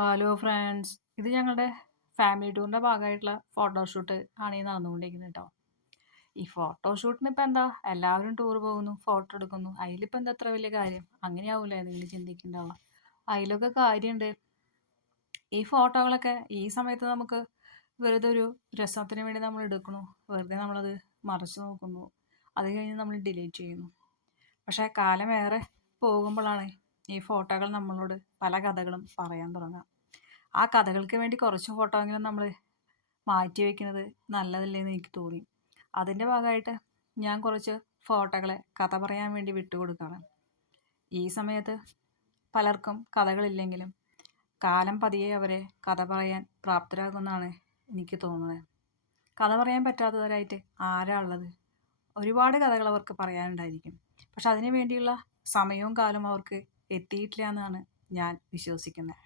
Hello friends. ഇത് ഞങ്ങളുടെ family ടൂറിൻ്റെ ഭാഗമായിട്ടുള്ള ഫോട്ടോഷൂട്ട് ആണ് ഈ നടന്നുകൊണ്ടിരിക്കുന്നത് കേട്ടോ. ഈ ഫോട്ടോഷൂട്ടിന് ഇപ്പം എന്താ, എല്ലാവരും ടൂർ പോകുന്നു, ഫോട്ടോ എടുക്കുന്നു, അതിലിപ്പോൾ എന്താ അത്ര വലിയ കാര്യം? അങ്ങനെയാവൂലേ നിങ്ങൾ ചിന്തിക്കുന്നുണ്ടാവുക. അതിലൊക്കെ കാര്യമുണ്ട്. ഈ ഫോട്ടോകളൊക്കെ ഈ സമയത്ത് നമുക്ക് വെറുതെ ഒരു രസത്തിന് വേണ്ടി നമ്മൾ എടുക്കണു, വെറുതെ നമ്മളത് മറച്ചു നോക്കുന്നു, അത് കഴിഞ്ഞ് നമ്മൾ ഡിലീറ്റ് ചെയ്യുന്നു. പക്ഷേ കാലമേറെ പോകുമ്പോഴാണ് ഈ ഫോട്ടോകൾ നമ്മളോട് പല കഥകളും പറയാൻ തുടങ്ങുക. ആ കഥകൾക്ക് വേണ്ടി കുറച്ച് ഫോട്ടോയെങ്കിലും നമ്മൾ മാറ്റി വയ്ക്കുന്നത് നല്ലതല്ലേന്ന് എനിക്ക് തോന്നി. അതിൻ്റെ ഭാഗമായിട്ട് ഞാൻ കുറച്ച് ഫോട്ടോകളെ കഥ പറയാൻ വേണ്ടി വിട്ടുകൊടുക്കുകയാണ്. ഈ സമയത്ത് പലർക്കും കഥകളില്ലെങ്കിലും കാലം പതിയെ അവരെ കഥ പറയാൻ പ്രാപ്തരാകുമെന്നാണ് എനിക്ക് തോന്നുന്നത്. കഥ പറയാൻ പറ്റാത്തവരായിട്ട് ആരാ ഉള്ളത്? ഒരുപാട് കഥകൾ അവർക്ക് പറയാനുണ്ടായിരിക്കും. പക്ഷെ അതിനു വേണ്ടിയുള്ള സമയവും കാലവും അവർക്ക് എത്തിയിട്ടില്ല എന്നാണ് ഞാൻ വിശ്വസിക്കുന്നത്.